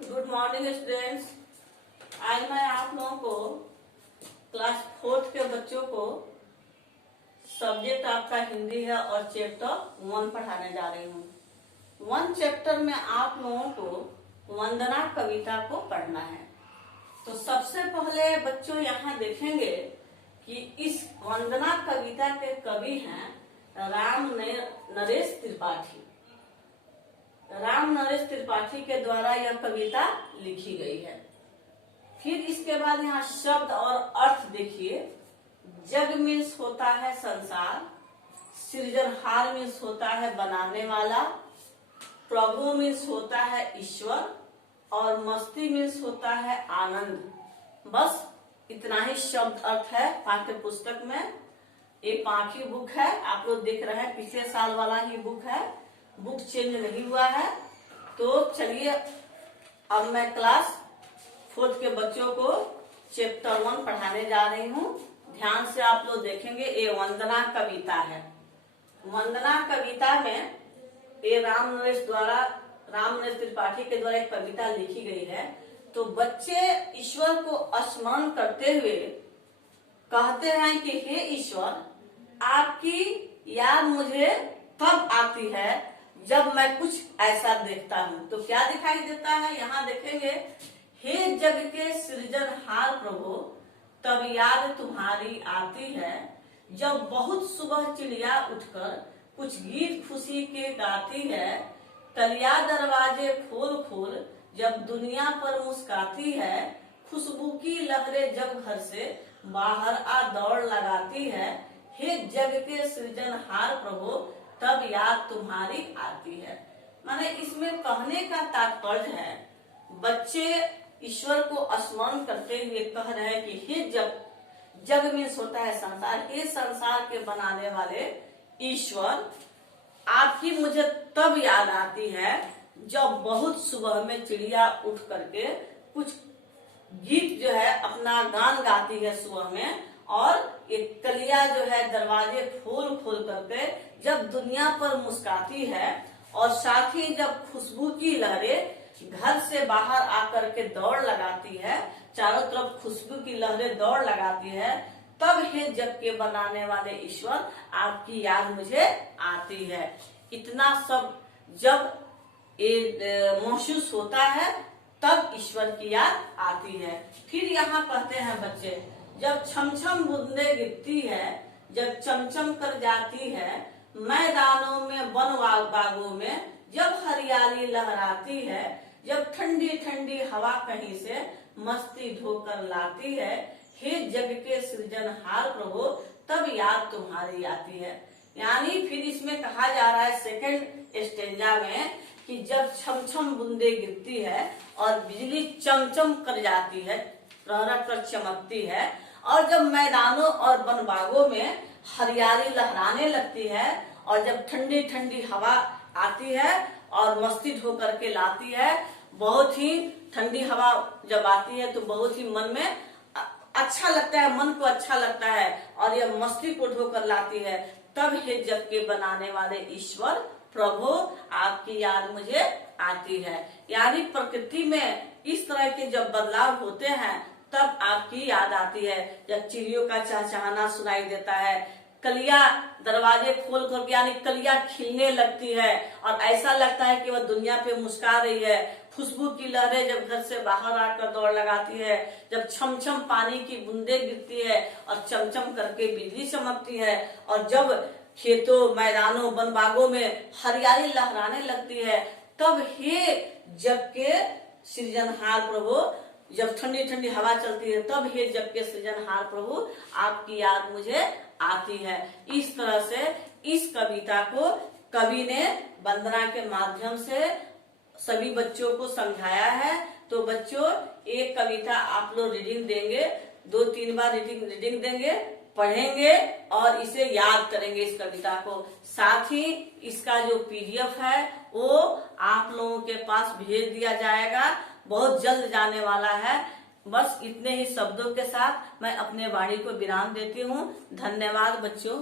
Good morning students. आज मैं आप लोगों को क्लास 4 के बच्चों को सब्जेक्ट आपका हिंदी है और चैप्टर 1 पढ़ाने जा रही हूँ। 1 चैप्टर में आप लोगों को वंदना कविता को पढ़ना है। तो सबसे पहले बच्चों यहाँ देखेंगे कि इस वंदना कविता के कवि हैं राम नरेश त्रिपाठी। राम नरेश त्रिपाठी के द्वारा यह कविता लिखी गई है। फिर इसके बाद यहाँ शब्द और अर्थ देखिए। जग मीन्स होता है संसार, सृजनहार मीन्स होता है बनाने वाला, प्रभु मीन्स होता है ईश्वर और मस्ती मीन्स होता है आनंद। बस इतना ही शब्द अर्थ है पाठ्य पुस्तक में। ये 5वीं बुक है, आप लोग देख रहे हैं पिछले साल वाला ही बुक है, बुक चेंज नहीं हुआ है। तो चलिए अब मैं क्लास 4 के बच्चों को चैप्टर 1 पढ़ाने जा रही हूँ। ध्यान से आप लोग देखेंगे। ये वंदना कविता है। वंदना कविता में ये राम नरेश त्रिपाठी के द्वारा एक कविता लिखी गई है। तो बच्चे ईश्वर को स्मरण करते हुए कहते हैं कि हे ईश्वर, आपकी याद मुझे तब आती है जब मैं कुछ ऐसा देखता हूँ। तो क्या दिखाई देता है यहाँ देखेंगे। हे जग के सृजनहार प्रभु, तब याद तुम्हारी आती है जब बहुत सुबह चिड़िया उठकर कुछ गीत खुशी के गाती है। कलिया दरवाजे खोल खोल जब दुनिया पर मुस्काती है। खुशबू की लहरें जब घर से बाहर आ दौड़ लगाती है। हे जग के सृजनहार प्रभु, तब याद तुम्हारी आती है। माने इसमें कहने का तात्पर्य है बच्चे ईश्वर को स्मरण करते हुए कह रहे हैं कि हे जग मीन्स होता है संसार, हे संसार के बनाने वाले ईश्वर, आपकी मुझे तब याद आती है जब बहुत सुबह में चिड़िया उठ करके कुछ गीत जो है अपना गान गाती है सुबह में, और एक कलिया जो है दरवाजे खोल खोल करके जब दुनिया पर मुस्काती है, और साथ ही जब खुशबू की लहरें घर से बाहर आकर के दौड़ लगाती है, चारों तरफ खुशबू की लहरें दौड़ लगाती है, तब हे जग के बनाने वाले ईश्वर, आपकी याद मुझे आती है। इतना सब जब ये महसूस होता है तब ईश्वर की याद आती है। फिर यहाँ कहते हैं बच्चे, जब छम छम बूंदे गिरती है, जब चमचम कर जाती है मैदानों में वन बागों में, जब हरियाली लहराती है, जब ठंडी ठंडी हवा कहीं से मस्ती ढोकर लाती है। हे जग के सृजनहार प्रभु, तब याद तुम्हारी आती है। यानी फिर इसमें कहा जा रहा है सेकंड स्टेंजा में कि जब छम छम बूंदे गिरती है और बिजली चमचम कर जाती है, प्रहर कर चमकती है, और जब मैदानों और वन बागों में हरियाली लहराने लगती है, और जब ठंडी ठंडी हवा आती है और मस्ती ढो करके लाती है, बहुत ही ठंडी हवा जब आती है तो बहुत ही मन में अच्छा लगता है, मन को अच्छा लगता है, और यह मस्ती को ढोकर लाती है, तब हे जग के बनाने वाले ईश्वर प्रभु, आपकी याद मुझे आती है। यानी प्रकृति में इस तरह के जब बदलाव होते हैं तब आपकी याद आती है। जब चिड़ियों का चहचहाना सुनाई देता है, कलिया दरवाजे खोल कर यानी कलिया खिलने लगती है और ऐसा लगता है कि वह दुनिया पे मुस्कुरा रही है। खुशबू की लहरें जब घर से बाहर आकर दौड़ लगाती है, जब छम छम पानी की बूंदे गिरती है और चमचम करके बिजली चमकती है, और जब खेतों मैदानों वन बागों में हरियाली लहराने लगती है, तब हे जग के सृजनहार प्रभु, जब ठंडी ठंडी हवा चलती है, तब हे जग के सृजनहार प्रभु, आपकी याद मुझे आती है। इस तरह से इस कविता को कवि ने वंदना के माध्यम से सभी बच्चों को समझाया है। तो बच्चों एक कविता आप लोग रीडिंग देंगे, 2-3 बार रीडिंग देंगे, पढ़ेंगे और इसे याद करेंगे इस कविता को। साथ ही इसका जो PDF है वो आप लोगों के पास भेज दिया जाएगा, बहुत जल्द जाने वाला है। बस इतने ही शब्दों के साथ मैं अपने वाणी को विराम देती हूँ। धन्यवाद बच्चों।